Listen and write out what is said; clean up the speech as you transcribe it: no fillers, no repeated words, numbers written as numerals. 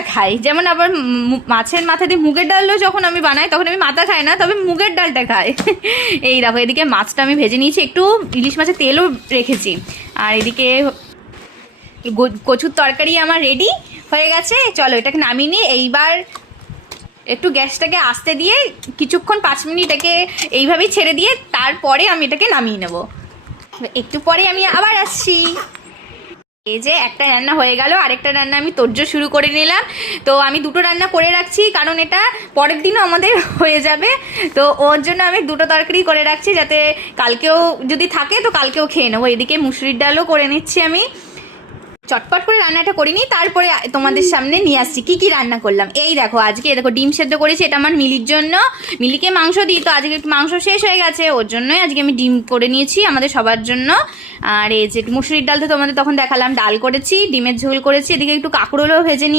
ডালটা খাই। যেমন আবার মাছের মাথা দিয়ে মুগের ডালও যখন আমি বানাই তখন আমি মাথা খাই না, তবে মুগের ডালটা খাই। এই দেখো এদিকে মাছটা আমি ভেজে নিয়েছি, একটু ইলিশ মাছের তেলও রেখেছি। আর এদিকে কচুর তরকারি আমার রেডি হয়ে গেছে। চলো এটাকে নামিয়ে নিই। এইবার একটু গ্যাসটাকে আস্তে দিয়ে কিছুক্ষণ 5 মিনিট এটাকে এইভাবেই ছেড়ে দিয়ে তারপরে আমি এটাকে নামিয়ে নেব। একটু পরে আমি আবার আসছি। এই যে একটা রান্না হয়ে গেল, আরেকটা রান্না আমি তোড়জোড় শুরু করে নিলাম। তো আমি দুটো রান্না করে রাখছি কারণ এটা পরের দিনও আমাদের হয়ে যাবে। তো ওর জন্য আমি দুটো তরকারি করে রাখছি, যাতে কালকেও যদি থাকে তো কালকেও খেয়ে নেবো। এদিকে মুসুরির ডালও করে নিচ্ছি আমি। চটপট করে রান্নাটা করিনি, তারপরে তোমাদের সামনে নিয়ে আসছি কি কি রান্না করলাম। এই দেখো আজকে দেখো ডিম সেদ্ধ করেছি, এটা আমার মিলির জন্য। মিলিকে মাংস দিই, তো আজকে মাংস শেষ হয়ে গেছে, ওর জন্যই আজকে আমি ডিম করে নিয়েছি আমাদের সবার জন্য। আর এই যে মুসুরির ডাল তো তোমাদের তখন দেখালাম, ডাল করেছি, ডিমের ঝোল করেছি, এদিকে একটু কাঁকরোলও ভেজে নিয়ে